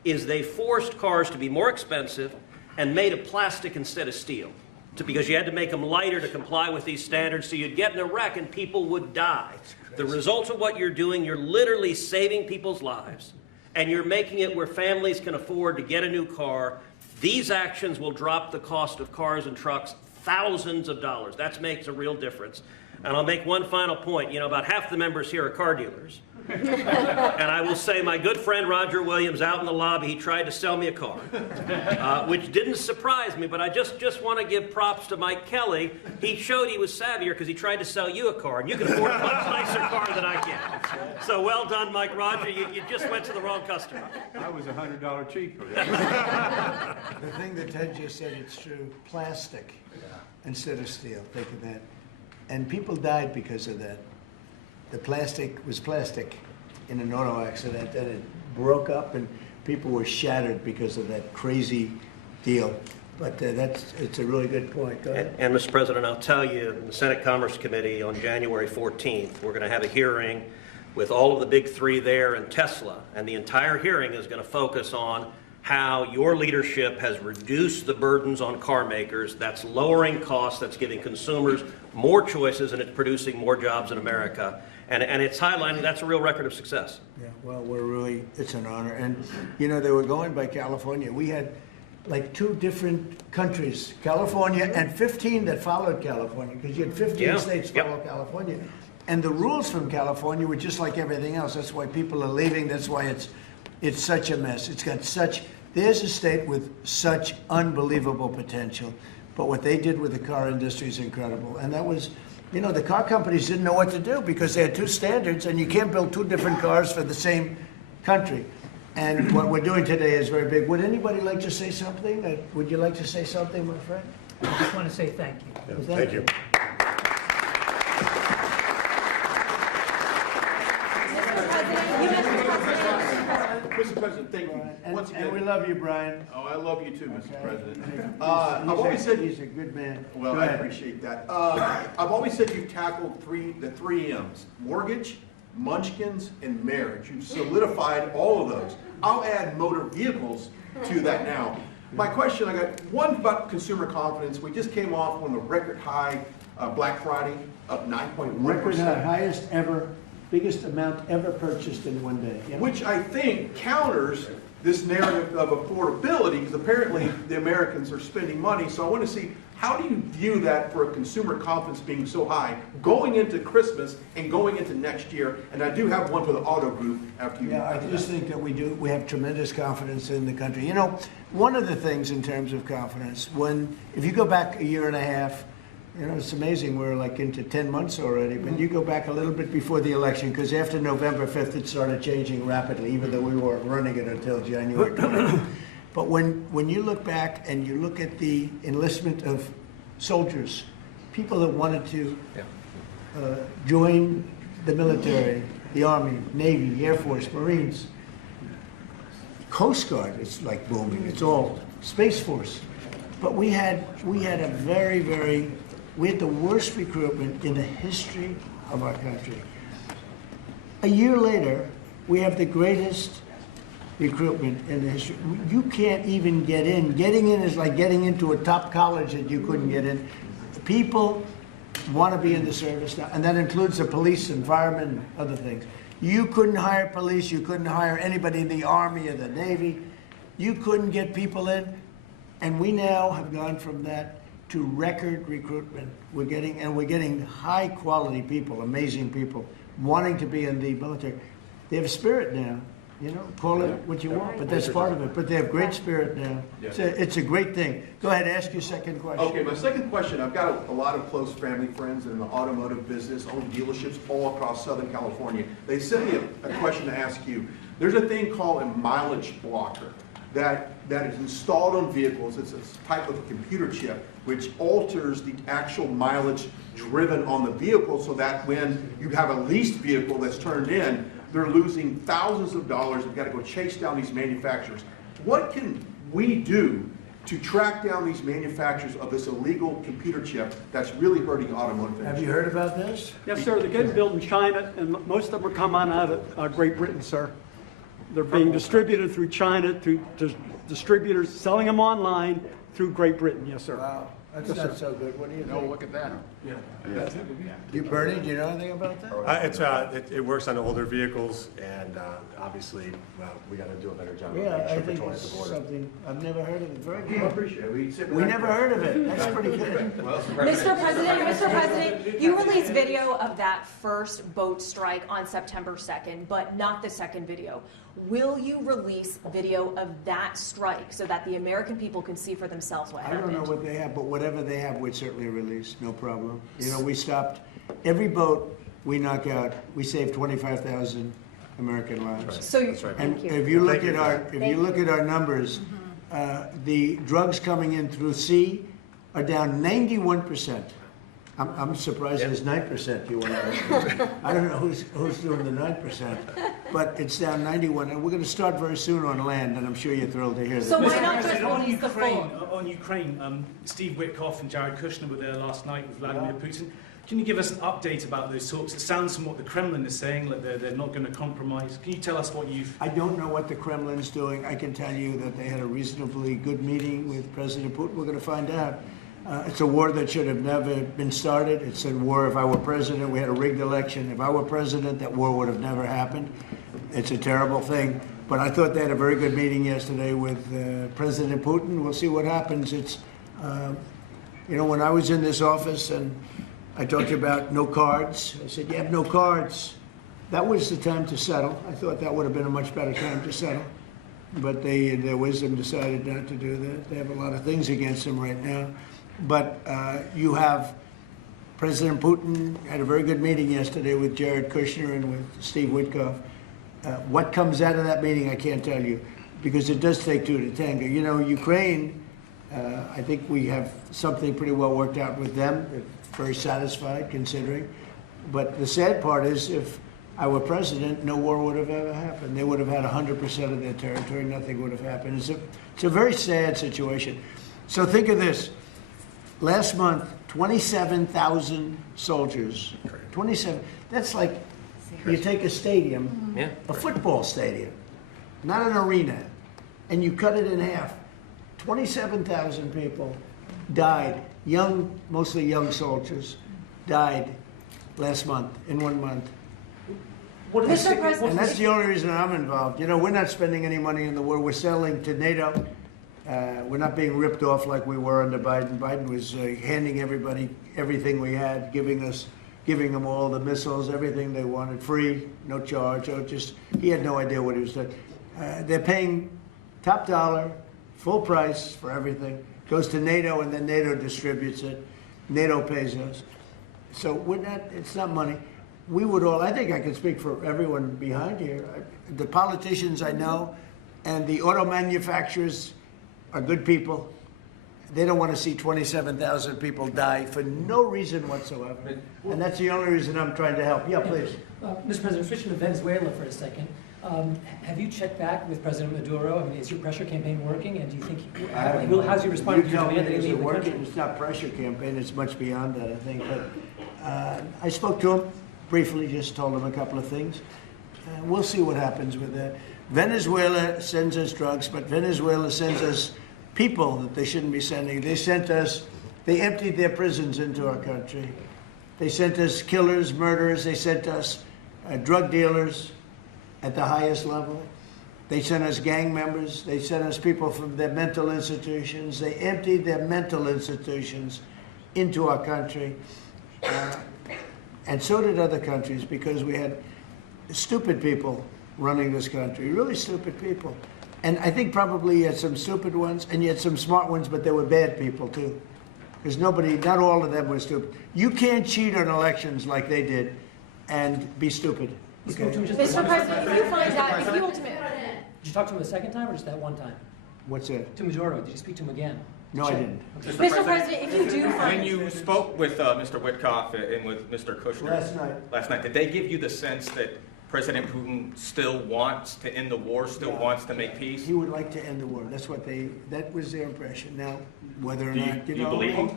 is they forced cars to be more expensive and made of plastic instead of steel. Because you had to make them lighter to comply with these standards, so you'd get in a wreck and people would die. The results of what you're doing, you're literally saving people's lives, and you're making it where families can afford to get a new car. These actions will drop the cost of cars and trucks thousands of dollars. That makes a real difference. And I'll make one final point. You know, about half the members here are car dealers. And I will say my good friend Roger Williams out in the lobby, he tried to sell me a car, which didn't surprise me, but I just want to give props to Mike Kelly. He showed he was savvier because he tried to sell you a car, and you can afford a much nicer car than I can. So well done, Mike Roger. You just went to the wrong customer. I was $100 cheaper. The thing that Ted just said, it's true, plastic instead of steel, think of that. And people died because of that. The plastic was plastic in an auto accident, and it broke up, and people were shattered because of that crazy deal. But it's a really good point. Go ahead. And Mr. President, I'll tell you, in the Senate Commerce Committee on January 14th, we're going to have a hearing with all of the big three there and Tesla, and the entire hearing is going to focus on how your leadership has reduced the burdens on car makers. That's lowering costs, that's giving consumers more choices, and it's producing more jobs in America. And it's highlighting that's a real record of success. Yeah, well, it's an honor. And, you know, they were going by California. We had like 2 different countries, California and 15 that followed California, because you had 15 states follow California. And the rules from California were just like everything else. That's why people are leaving. That's why it's such a mess. It's got there's a state with such unbelievable potential. But what they did with the car industry is incredible. And that was, you know, the car companies didn't know what to do because they had 2 standards, and you can't build 2 different cars for the same country. And what we're doing today is very big. Would anybody like to say something? Would you like to say something, my friend? I just want to say thank you. Yeah, thank you. Mr. President, thank you. And, Once and we again, love you, Brian. oh, I love you too, Mr. Okay. President. I've always said, He's a good man. well, Go I ahead. appreciate that. I've always said you've tackled the three M's: mortgage, munchkins, and marriage. You've solidified all of those. I'll add motor vehicles to that now. My question, I got one about consumer confidence. We just came off on the record high Black Friday, up 9.1%. Record high, highest ever, biggest amount ever purchased in one day. Yeah. Which I think counters this narrative of affordability, because apparently the Americans are spending money. So I want to see, how do you view that for a consumer confidence being so high going into Christmas and going into next year? And I do have one for the auto group after you. Yeah, I just think that we have tremendous confidence in the country. You know, one of the things in terms of confidence, if you go back a year and a half, you know, it's amazing, we're like into 10 months already, but you go back a little bit before the election, because after November 5th, it started changing rapidly, even though we weren't running it until January 20th. But when you look back and you look at the enlistment of soldiers, people that wanted to join the military, the Army, Navy, Air Force, Marines, Coast Guard, it's like booming, it's all Space Force. But we had the worst recruitment in the history of our country. A year later, we have the greatest recruitment in the history. You can't even get in. Getting in is like getting into a top college that you couldn't get in. People want to be in the service now, and that includes the police, environment, and other things. You couldn't hire police, you couldn't hire anybody in the Army or the Navy. You couldn't get people in, and we now have gone from that to record recruitment. We're getting high quality people, amazing people, wanting to be in the military. They have spirit now, you know, call it what you want, but that's part of it. But they have great spirit now. It's a great thing. Go ahead, ask your second question. Okay, my second question, I've got a lot of close family friends in the automotive business, own dealerships all across Southern California. They sent me a question to ask you. There's a thing called a mileage blocker that is installed on vehicles. It's a type of a computer chip which alters the actual mileage driven on the vehicle, so that when you have a leased vehicle that's turned in, they're losing thousands of dollars. They've got to go chase down these manufacturers. What can we do to track down these manufacturers of this illegal computer chip that's really hurting automotive industry? Have you heard about this? Yes, sir. They're getting built in China, and most of them are coming out of Great Britain, sir. They're being distributed through China, through distributors selling them online through Great Britain. Yes, sir. Wow, that's Yes, not sir. so good. What do you think? No, look at that. You, Bernie, do you know anything about that? It works on older vehicles, and obviously, well, we got to do a better job of Yeah, making I sure think patrol it's at the border. something, I've never heard of it. Very I good. appreciate it. We never heard of it. That's pretty good. Mr. President, you released video of that first boat strike on September 2nd, but not the second video. Will you release video of that strike so that the American people can see for themselves what I happened? don't know what they have, but whatever they have, we'd certainly release, no problem. You know, we stopped, every boat we knock out, we save 25,000 American lives. So, And thank you. if you look at our numbers, the drugs coming in through sea are down 91%. I'm surprised there's 9% you want to. I don't know who's doing the 9%, but it's down 91, and we're going to start very soon on land, and I'm sure you're thrilled to hear that. So why Mr. not just President, on release the Ukraine, full? on Ukraine, Steve Witkoff and Jared Kushner were there last night with Vladimir Putin. Can you give us an update about those talks? It sounds from what the Kremlin is saying that they're not going to compromise. Can you tell us what you've... I don't know what the Kremlin's doing. I can tell you that they had a reasonably good meeting with President Putin. We're going to find out. It's a war that should have never been started. It's a war, if I were president, we had a rigged election. If I were president, that war would have never happened. It's a terrible thing. But I thought they had a very good meeting yesterday with President Putin. We'll see what happens. It's, you know, when I was in this office and I talked about no cards, I said, you have no cards. That was the time to settle. I thought that would have been a much better time to settle. But they, in their wisdom, decided not to do that. They have a lot of things against them right now. But you have President Putin had a very good meeting yesterday with Jared Kushner and with Steve Witkoff. What comes out of that meeting, I can't tell you, because it does take two to tango. You know, Ukraine, I think we have something pretty well worked out with them. They're very satisfied, considering. But the sad part is, if our president, no war would have ever happened. They would have had 100% of their territory. Nothing would have happened. It's a very sad situation. So think of this. Last month, 27,000 soldiers. 27. That's like you take a stadium, a football stadium, not an arena, and you cut it in half. 27,000 people died. Young, mostly young soldiers, died last month, in 1 month. Mr. President, And that's the only reason I'm involved. You know, we're not spending any money in the war. We're selling to NATO. We're not being ripped off like we were under Biden. Biden was handing everybody everything we had, giving them all the missiles, everything they wanted, free, no charge. He had no idea what he was doing. They're paying top dollar, full price for everything. Goes to NATO, and then NATO distributes it. NATO pays us. So it's not money. We would all, I think I can speak for everyone behind here. The politicians I know and the auto manufacturers are good people. They don't want to see 27,000 people die for no reason whatsoever. And that's the only reason I'm trying to help. Yeah, please. Mr. President, switching to Venezuela for a second. Have you checked back with President Maduro? I mean, is your pressure campaign working? And do you think, how's he responding to the demand that he leave the country? It's not pressure campaign, it's much beyond that, I think. But I spoke to him briefly, just told him a couple of things. We'll see what happens with that. Venezuela sends us drugs, but Venezuela sends us people that they shouldn't be sending. They emptied their prisons into our country. They sent us killers, murderers. They sent us drug dealers at the highest level. They sent us gang members. They sent us people from their mental institutions. They emptied their mental institutions into our country. And so did other countries, because we had stupid people running this country, really stupid people. And I think probably you had some stupid ones, and you had some smart ones, but they were bad people too. Because not all of them were stupid. You can't cheat on elections like they did and be stupid. Okay? Mr. President, if you find out, if you ultimately... Did you talk to him a second time or just that one time? What's that? To Maduro, did you speak to him again? No, I didn't. Mr. President, if you do find... When you spoke with Mr. Witkoff and with Mr. Kushner last night, did they give you the sense that President Putin still wants to end the war, still wants to make peace? He would like to end the war. That was their impression. Now, whether or not, do you believe him?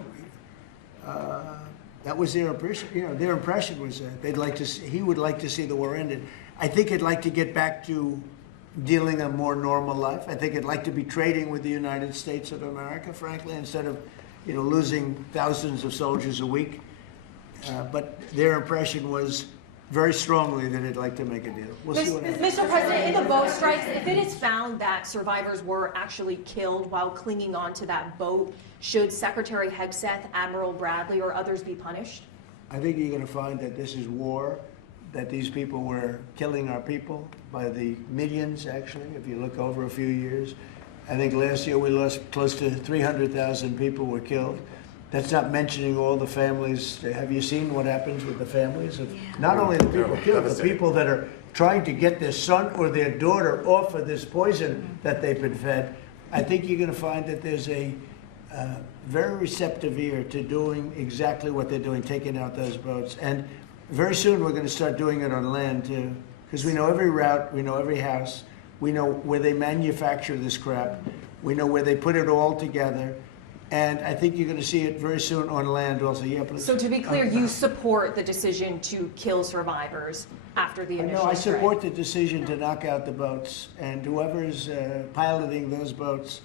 That was their impression. You know, their impression was that he would like to see the war ended. I think he'd like to get back to dealing a more normal life. I think he'd like to be trading with the United States of America, frankly, instead of, losing thousands of soldiers a week. But their impression was very strongly that he'd like to make a deal. We'll see what happens. Mr. President, in the boat strikes, if it is found that survivors were actually killed while clinging on to that boat, should Secretary Hegseth, Admiral Bradley, or others be punished? I think you're going to find that this is war, that these people were killing our people by the millions, actually, if you look over a few years. I think last year we lost close to 300,000 people were killed. That's not mentioning all the families. Have you seen what happens with the families of not only the people killed, the people that are trying to get their son or their daughter off of this poison that they've been fed? I think you're going to find that there's a very receptive ear to doing exactly what they're doing, taking out those boats. And very soon we're going to start doing it on land too, because we know every route, we know every house, we know where they manufacture this crap, we know where they put it all together. And I think you're going to see it very soon on land also. Yeah, please. So to be clear, you support the decision to kill survivors after the initial I strike? support the decision to knock out the boats. And whoever's piloting those boats,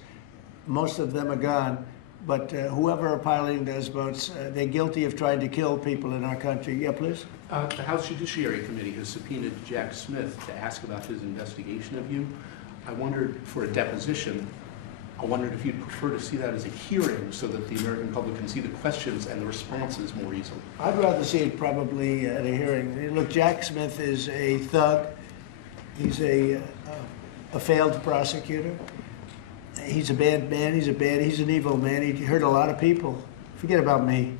most of them are gone. But whoever are piloting those boats, they're guilty of trying to kill people in our country. Yeah, please. The House Judiciary Committee has subpoenaed Jack Smith to ask about his investigation of you. I wondered, for a deposition, I wondered if you'd prefer to see that as a hearing so that the American public can see the questions and the responses more easily. I'd rather see it probably at a hearing. Look, Jack Smith is a thug. He's a failed prosecutor. He's a bad man. He's an evil man. He hurt a lot of people. Forget about me.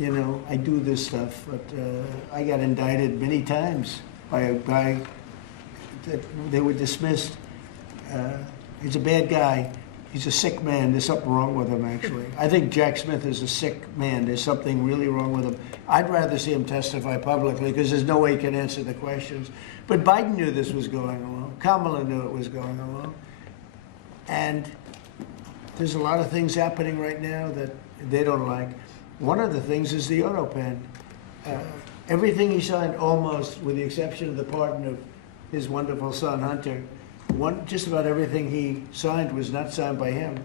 I do this stuff, but I got indicted many times by a guy that they were dismissed. He's a bad guy. He's a sick man. There's something wrong with him, actually. I think Jack Smith is a sick man. There's something really wrong with him. I'd rather see him testify publicly because there's no way he can answer the questions. But Biden knew this was going along. Kamala knew it was going along. And there's a lot of things happening right now that they don't like. One of the things is the auto pen. Everything he signed, almost, with the exception of the pardon of his wonderful son, Hunter, just about everything he signed was not signed by him.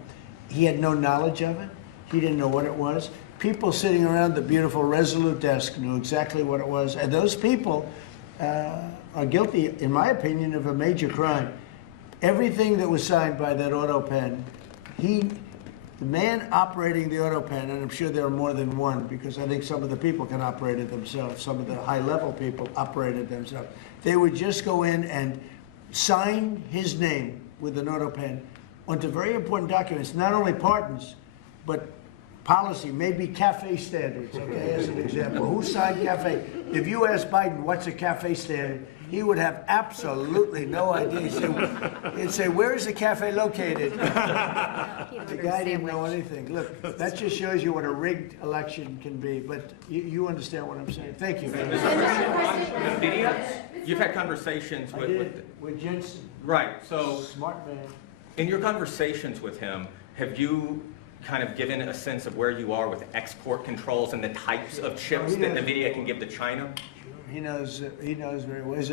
He had no knowledge of it. He didn't know what it was. People sitting around the beautiful Resolute desk knew exactly what it was. And those people are guilty, in my opinion, of a major crime. Everything that was signed by that auto pen, the man operating the auto pen, and I'm sure there are more than one, because I think some of the people can operate it themselves. Some of the high-level people operated themselves. They would just go in and sign his name with an auto pen onto very important documents, not only pardons, but policy, maybe CAFE standards, okay, as an example. Who signed CAFE? If you ask Biden, what's a CAFE standard, he would have absolutely no idea. He'd say, where is the cafe located? The guy didn't know anything. Look, that just shows you what a rigged election can be, but you understand what I'm saying. Thank you. You've had conversations with Jensen. Right, so smart man. In your conversations with him, have you kind of given a sense of where you are with export controls and the types of chips that NVIDIA can give to China? He knows very well. He's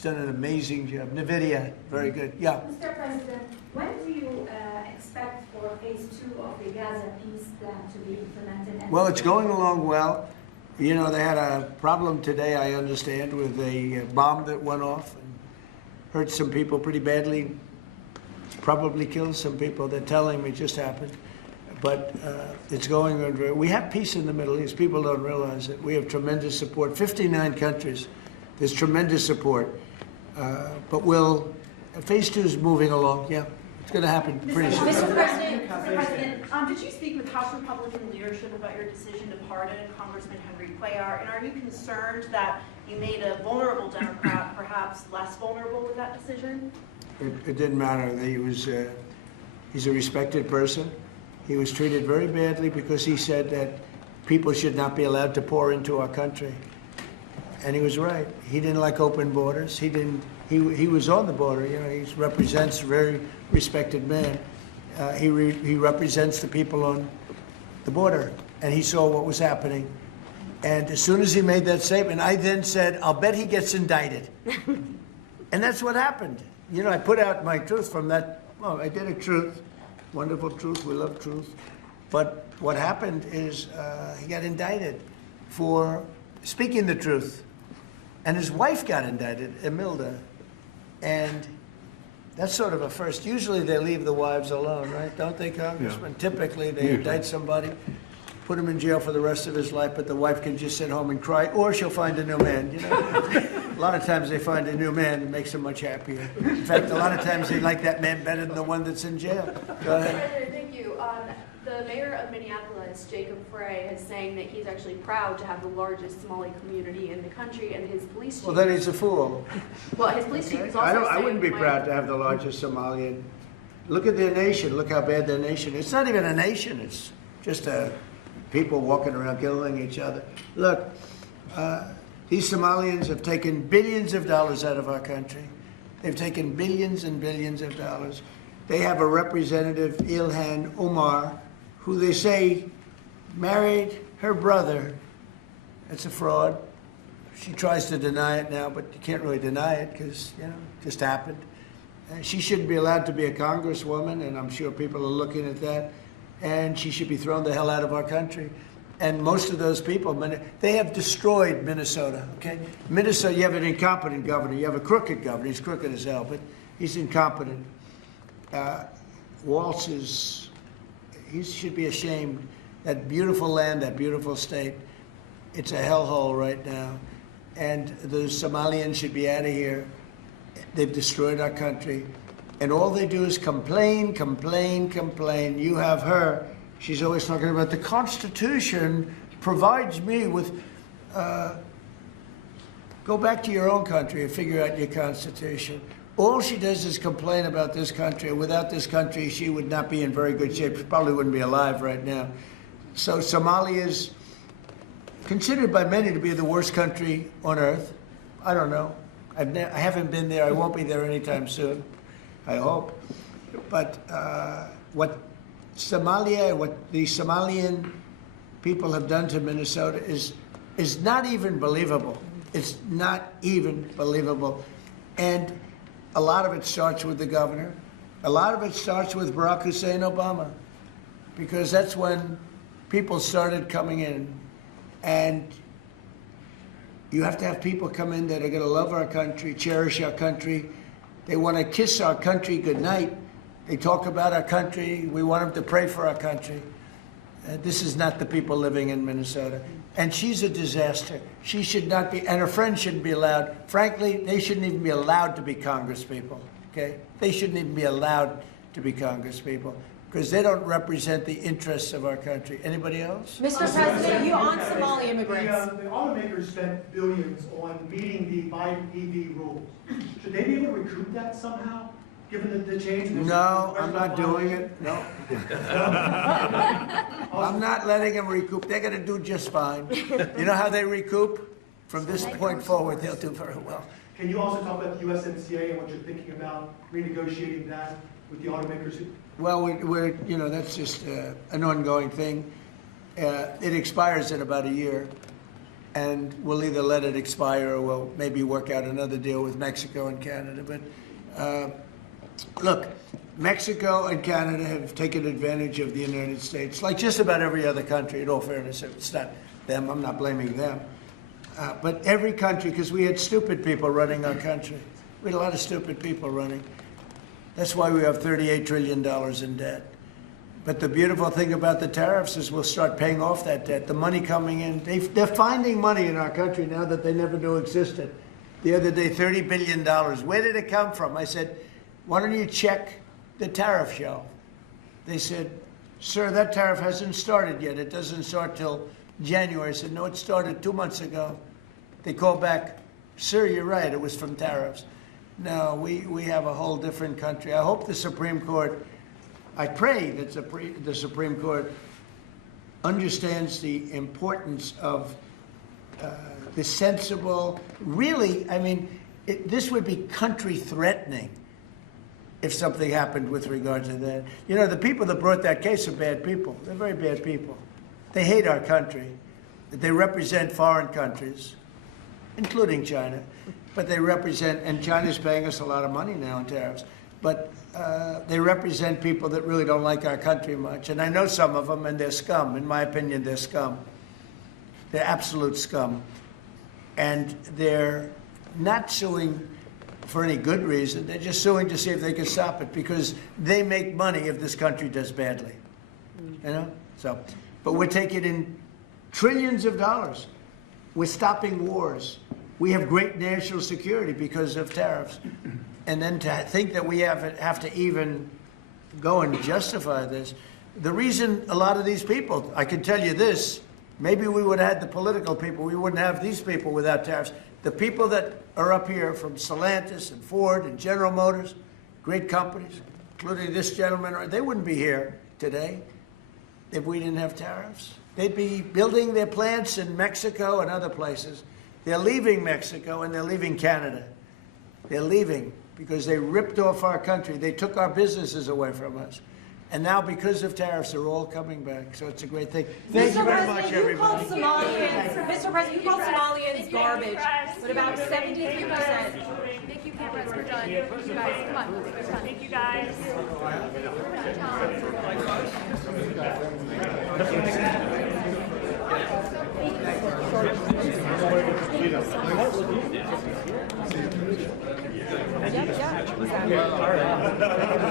done an amazing job. NVIDIA, very good. Yeah. Mr. President, when do you expect for phase 2 of the Gaza peace plan to be implemented? Well, it's going along well. You know, they had a problem today, I understand, with a bomb that went off and hurt some people pretty badly, probably killed some people. They're telling me it just happened. But it's going on very well. We have peace in the Middle East. People don't realize it. We have tremendous support. 59 countries. There's tremendous support. But phase 2 is moving along. Yeah, it's going to happen pretty soon. Mr. President, did you speak with House Republican leadership about your decision to pardon Congressman Henry Cuellar? And are you concerned that you made a vulnerable Democrat perhaps less vulnerable with that decision? It didn't matter. He's a respected person. He was treated very badly because he said that people should not be allowed to pour into our country. And he was right. He didn't like open borders. He was on the border. You know, he represents a very respected man. He represents the people on the border. And he saw what was happening. And as soon as he made that statement, I then said, I'll bet he gets indicted. And that's what happened. You know, I put out my truth from that. Well, I did a truth. Wonderful truth. We love truth. But what happened is he got indicted for speaking the truth. And his wife got indicted, Imelda. And that's sort of a first. Usually they leave the wives alone, right? Don't they, Congressman? Yeah. Typically they indict somebody, put him in jail for the rest of his life, but the wife can just sit home and cry, or she'll find a new man, you know? A lot of times they find a new man that makes them much happier. In fact, a lot of times they like that man better than the one that's in jail. Go ahead. Thank you. The mayor of Minneapolis, Jacob Frey, is saying that he's actually proud to have the largest Somali community in the country, and his police chief... Well, then he's a fool. Well, his police chief is also saying... I wouldn't be proud to have the largest Somalian. Look at their nation. Look how bad their nation is. It's not even a nation. It's just people walking around killing each other. Look, these Somalians have taken billions of dollars out of our country. They've taken billions and billions of dollars. They have a representative, Ilhan Omar, who they say married her brother. It's a fraud. She tries to deny it now, but you can't really deny it because, you know, it just happened. She shouldn't be allowed to be a congresswoman, and I'm sure people are looking at that. And she should be thrown the hell out of our country. And most of those people, they have destroyed Minnesota, okay? Minnesota, you have an incompetent governor. You have a crooked governor. He's crooked as hell, but he's incompetent. Waltz he should be ashamed. That beautiful land, that beautiful state, it's a hellhole right now. And the Somalians should be out of here. They've destroyed our country. And all they do is complain, complain, complain. You have her. She's always talking about the Constitution provides me with, go back to your own country and figure out your Constitution. all she does is complain about this country. Without this country, she would not be in very good shape. She probably wouldn't be alive right now. So Somalia is considered by many to be the worst country on earth. I don't know. I haven't been there. I won't be there anytime soon, I hope. But what Somalia, what the Somalian people have done to Minnesota is not even believable. It's not even believable. And a lot of it starts with the governor. A lot of it starts with Barack Hussein Obama, because that's when people started coming in. And you have to have people come in that are going to love our country, cherish our country. They want to kiss our country goodnight. They talk about our country. We want them to pray for our country. This is not the people living in Minnesota. And she's a disaster. She should not be, and her friends shouldn't be allowed. Frankly, they shouldn't even be allowed to be congresspeople, okay? They shouldn't even be allowed to be congresspeople, because they don't represent the interests of our country. Anybody else? Mr. President, you on Somali immigrants. The automakers spent billions on meeting the Biden EV rules. Should they be able to recoup that somehow, given the change? No, I'm not doing it. No. I'm not letting them recoup. They're going to do just fine. You know how they recoup? From this point forward, they'll do very well. Can you also talk about the USMCA and what you're thinking about renegotiating that with the automakers? Well, we're you know, that's just an ongoing thing. It expires in about a year, and we'll either let it expire or we'll maybe work out another deal with Mexico and Canada. But look, Mexico and Canada have taken advantage of the United States, like just about every other country, in all fairness. It's not them, I'm not blaming them. But every country, because we had stupid people running our country. We had a lot of stupid people running. That's why we have $38 trillion in debt. But the beautiful thing about the tariffs is we'll start paying off that debt. The money coming in, they're finding money in our country now that they never knew existed. The other day, $30 billion. Where did it come from? I said, why don't you check the tariff shelf? They said, sir, that tariff hasn't started yet. It doesn't start till January. I said, no, it started 2 months ago. They called back, sir, you're right, it was from tariffs. No, we have a whole different country. I hope the Supreme Court, I pray that the Supreme Court understands the importance of the sensible, really, I mean, this would be country threatening if something happened with regard to that. You know, the people that brought that case are bad people. They're very bad people. They hate our country. They represent foreign countries, including China. But they represent, and China's paying us a lot of money now in tariffs, but they represent people that really don't like our country much. And I know some of them, and they're scum. In my opinion, they're scum. They're absolute scum. And they're not suing for any good reason. They're just suing to see if they can stop it, because they make money if this country does badly. You know? So, but we're taking in trillions of dollars. We're stopping wars. We have great national security because of tariffs. And then to think that we have to even go and justify this. The reason a lot of these people, I can tell you this, maybe we would have had the political people, we wouldn't have these people without tariffs. The people that are up here from Stellantis and Ford and General Motors, great companies, including this gentleman, they wouldn't be here today if we didn't have tariffs. They'd be building their plants in Mexico and other places. They're leaving Mexico and they're leaving Canada. They're leaving because they ripped off our country. They took our businesses away from us. And now, because of tariffs, they're all coming back. So it's a great thing. Thank you very much, everybody. Mr. President, you called Somalians garbage, but about 73%. Thank you, cameras. We're done. You guys, come on. Thank you, guys. Yeah, exactly.